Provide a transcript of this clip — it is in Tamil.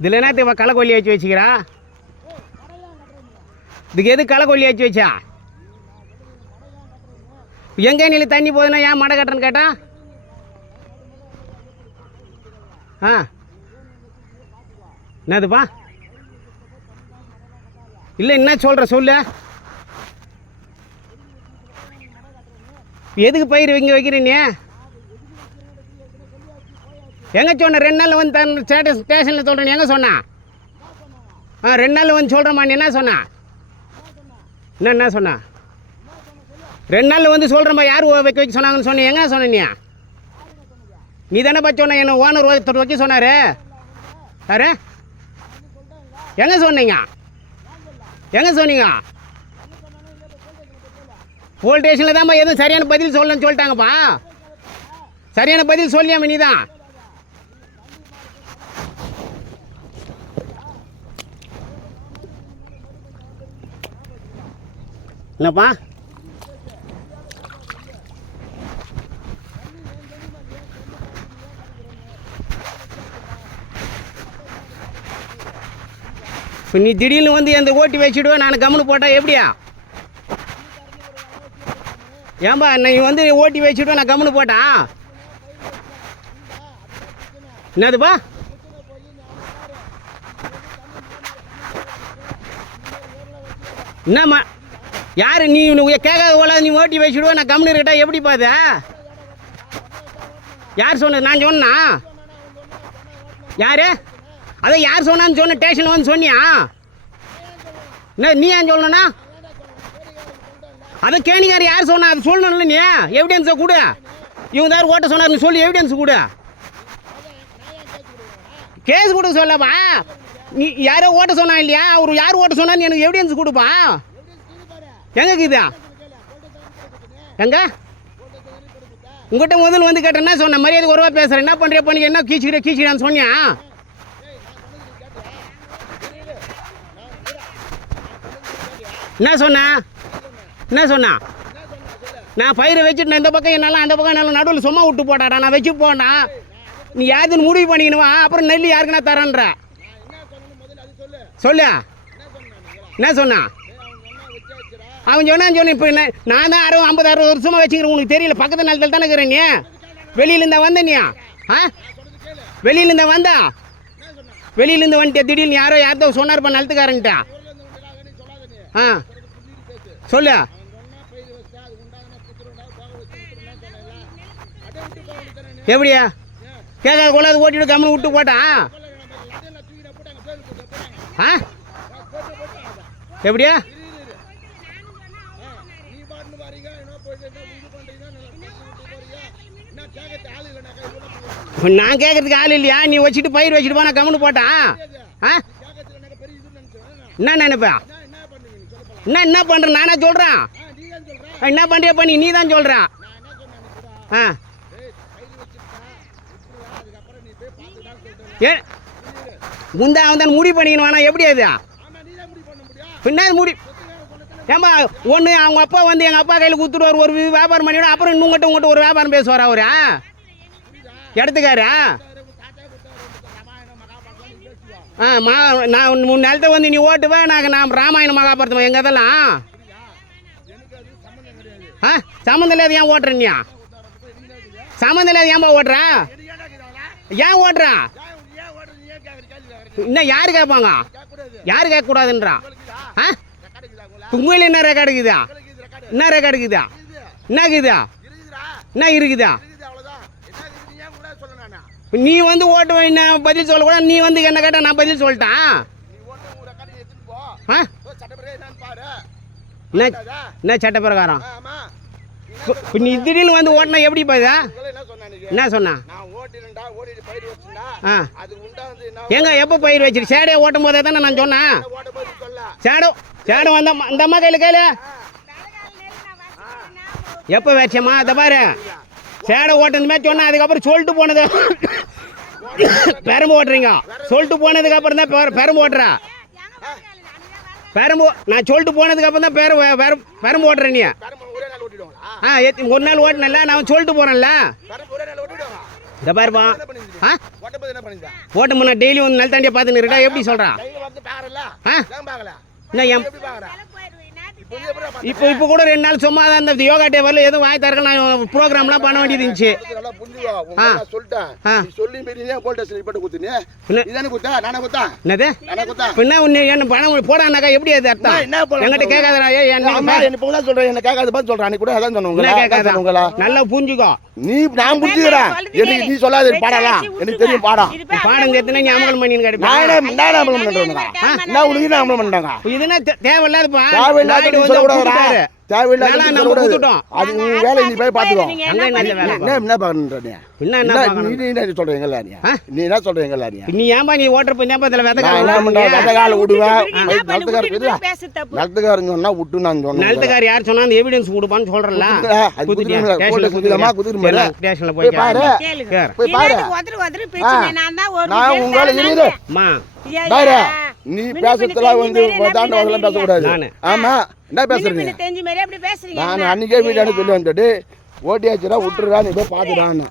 இதில் என்ன களை கொல்லி வச்சு வச்சுக்கிறா? இதுக்கு எது களை கொல்லி வச்சு வச்சா? எங்கே நீ தண்ணி போகுதுன்னா ஏன் மடை கட்டுறன்னு கேட்டா? ஆ என்னதுப்பா? இல்லை என்ன சொல்கிற சொல்லு. எதுக்கு பயிர் இங்கே வைக்கிற நீ? எங்கே சொன்ன 2 நாள் வந்து ஸ்டேஷனில் சொல்கிறேன் எங்கே சொன்னா? 2 நாள் வந்து சொல்கிறேம்மா. நீ என்ன சொன்னா? என்ன சொன்னா? 2 நாள் வந்து சொல்கிறேம்மா. யார் வைக்க சொன்னாங்கன்னு சொன்னீங்க? எங்கே சொன்ன? நீ தானே பற்றி சொன்ன. என்ன ஓனர் ஒருத்தர் வைக்க சொன்னார். யாரு? எங்கே சொன்னீங்க? எங்கே சொன்னீங்க? போலீஸ் ஸ்டேஷனில் தான்ப்பா எதுவும் சரியான பதில் சொல்லணும்னு சொல்லிட்டாங்கப்பா. சரியான பதில் சொல்லியாம நீ தான். என்னப்பா? இப்போ நீ திடீர்னு வந்து அந்த ஓட்டி வச்சுடுவேன் நான் கம்முன்னு போட்டால் எப்படியா? ஏன்பா நீ வந்து ஓட்டி வச்சுடுவேன் நான் கம்முன்னு போட்டா என்னதுப்பா? என்னம்மா யார் நீ கேட்காத போல நீ ஓட்டி வச்சுடுவேன் நான் கம்முன்னு இருக்கட்டா எப்படி பாது? யார் சொன்னது? நான் சொன்னா? யாரு? அதான் யார் சொன்னான்னு சொன்ன ஸ்டேஷனில் வந்து சொன்னியா? என்ன நீ ஏன் சொல்லணும்னா? அதை கேணிக்கார் யார் சொன்னா? அது சொல்லணும்ல நீ. எவிடன்ஸை கொடு. இவங்க யார் ஓட்ட சொன்னார் சொல்லி எவிடன்ஸ் கொடு. கேஸ் கொடுக்க சொல்லப்பா. நீ யாரோ ஓட்ட சொன்னா இல்லையா? அவர் யார் ஓட்ட சொன்னான்னு எனக்கு எவிடன்ஸ் கொடுப்பா. எங்கே இருக்குதா? எங்க உங்கள்கிட்ட முதல்ல வந்து கேட்டேன். என்ன சொன்ன? மரியாதை ஒருவா பேசுகிறேன். என்ன பண்ணுறிய பண்ணி என்ன கீச்சிக்கிறான்னு சொன்னியா? என்ன சொன்ன? என்ன சொன்னா? நான் பயிரை வச்சுட்டு இந்த பக்கம் என்னால் அந்த பக்கம் என்னால் நடுவில் சும்மா விட்டு போட்டாடா. நான் வச்சு போனா நீ யாருன்னு முடிவு பண்ணிக்கணுவா. அப்புறம் நெல் யாருக்குன்னா தரேன்ற சொல்லு. என்ன சொன்னா? அவன் சொன்னான்னு சொன்ன. இப்போ நான் தான் 50-60 வருஷமாக வச்சுக்கிறேன். உனக்கு தெரியல. பக்கத்து நிலத்தில் தானே இருக்கிறேன் நீ. வெளியிலேருந்தா வந்த நீ? வெளியிலேருந்தா வந்தா? வெளியிலேருந்து வந்துட்டு திடீர்னு யாரோ சொன்னார்ப்பா நிலத்துக்காரன்ட்டா. சொல்லு. எப்படியா கேட்காத கொள்ளாது ஓட்டிட்டு கம்மி விட்டு போட்டா? எப்படியா? நான் கேட்கறதுக்கு ஆள் இல்லையா? நீ வச்சுட்டு பயிர் வச்சுட்டு போனா கம்முன்னு போட்டா என்ன நினைப்பா? என்ன பண்ற? நானே சொல்றேன். என்ன பண்றிய பண்ணி நீ தான் சொல்ற. முந்தா அவன் முடிவு பண்ணிக்கணும். வேணா எப்படி அது பின்னா முடி? ஏன்பா ஒன்று அவங்க அப்பா வந்து எங்கள் அப்பா கையில் கொடுத்துருவார் ஒரு வியாபாரம் பண்ணிவிடும். அப்புறம் உங்கள்கிட்ட ஒரு வியாபாரம் பேசுவார் அவரு இடத்துக்காரு. நான் 3 நிலத்தை வந்து நீ ஓட்டுவேன். நான் ராமாயணம் மகாபாரதம் எங்கள் இதெல்லாம் சம்மந்தம் இல்லாத ஏன் ஓட்டுறீங்க? சம்மந்தம் இல்லாத ஏன்பா ஓட்டுற? ஏன் ஓட்டுற? இன்னும் யாரு கேட்பாங்க? யாரு கேட்கக்கூடாதுன்றா? உண்மையில் என்ன ரெக்கார்டு இருக்குதா? என்ன ரெக்கார்டு இருக்குதா? என்ன இருக்குதா? என்ன இருக்குதா? நீ வந்து ஓட்டு என்ன பதில் சொல்லக்கூடாது. நீ வந்து என்ன கேட்டால் நான் பதில் சொல்லிட்டேன். என்ன சட்ட பிரகாரம்? நீ திடீர்னு வந்து ஓட்டினா எப்படி பாதா? என்ன சொன்னா? எங்க எப்போ பயிர் வச்சிரு? சேடையை ஓட்டும் போதே தானே நான் சொன்னேன். சேடம் வந்த அந்த அம்மா கையில் கையில் எப்போ வச்சம்மா? அதை பாரு சேடை ஓட்டுனதுமே சொன்னேன். அதுக்கப்புறம் சொல்லிட்டு போனது பெரம்பு ஓட்டுறீங்க. சொல்லிட்டு போனதுக்கு அப்புறம் தான் பெரம்பு ஓட்டுற. பெரம்பு நான் சொல்லிட்டு போனதுக்கு அப்புறம் தான் பெரம்பு ஓட்டுறேன். நீ ஒரு நாள் ஓட்டினல நான் சொல்லிட்டு போறேன்ல. இந்த பாருப்பா என்ன பண்ணிருந்தீங்க? ஆ ஓட்டப்போது என்ன பண்ணிருந்தா? ஓட்டு முன்னா டெய்லி வந்து நல்ல தண்டியை பார்த்துன்னு இருக்கா எப்படி சொல்கிறா கையில வந்து பாக்கறல? ஆ ஏன் பாக்கல? என்ன என் எப்படி பாக்கற? இப்போ நீ எப்படிடா பாத்த? இப்போ கூட 2 நாள் சும்மா தான் இந்த யோகா டே வரல எதுவும் வாங்கி தரல நான் ப்ரோக்ராம்லாம் பண்ண வேண்டியது இருந்துச்சு நல்லா புரிஞ்சுக்கோ. உங்களை நான் சொல்லிட்டேன். ஆ. நீ சொல்லி மீறி ஏன் போலீஸ் ஸ்டேஷன் ரிப்போர்ட் குடுத்தீங்க? பின்ன நீதானே குத்தா? நானே குத்தா? என்னது நானே குத்தா? பின்ன உன்னை என்ன பணம் போடானாக்கா எப்படி அது அர்த்தம் என்ன போல என்கிட்ட கேட்காதடா ஏய் என்ன அம்மா என்ன போல சொல்றேன், என்ன கேட்காத பதில் சொல்றேன். அன்னைக்கு கூட அதான் சொன்னேன் உங்களை. என்ன அதான் கேட்காத சொன்னேன் உங்களை. நல்லா புரிஞ்சுக்கோ நீ நான் புரிஞ்சுக்கிறேன். எனக்கு நீ சொல்லாத பாடலாம். எனக்கு தெரியும் பாடம். பாடம் கேட்டுனா ஞாபகம் பண்ணி நான் கிடைப்பேன் என்ன அமலம் பண்றேன்? என்ன உனக்கு என்ன அமலம் பண்றாங்க? இதுனா தேவையில்லாதப்பா தேவையில்லாத நாயுடு சொல்ல வந்து கூடாதுடா. கூப்பிட்டாரு. தேவையில்லாத நானா சொல்ல நம்ம கூடாது. கூப்பிட்டுட்டோம். அது உன் வேலை, நீ போய் பாத்துக்கோ. அங்க என்ன வேலை என்ன பாக்கணும்ன்ற நீ? என்ன என்ன நீ பார்க்கணும் நீ என்ன சொல்றீங்களா நீ? ஆ? நீ என்ன சொல்றீங்களா நீ? நீ ஏன்பா நீ ஓட்டர் போய் ஞாபகத்தில் நான் என்ன பண்றேன்? விதக்காரன் வெள்ளக்கால விடுவேன். நிலத்துக்காரன் நிலத்துக்காரன் சொன்னா விட்டு நான் சொன்னேன். நிலத்துக்கார் யார் சொன்னா அந்த எவிடன்ஸ் கொடுப்பான்னு சொல்றல அது குதிரை கோல்ட் குதிரமா குதிரை மேல ஸ்டேஷன்ல போய் போய் பாரு. கேர் போய் பாரு. நான் உங்களால இரு. அம்மா பாரு. நீ பேசுறதுல வந்து தாண்ட வரலாம் பேசக்கூடாது. நானு. ஆமா என்ன பேசுறீங்க? நான் அன்னைக்கே வீட்டானு சொல்லி வந்துட்டு ஓட்டியாச்சுடா விட்டுறா, நீ போய் பாத்துடான்னு.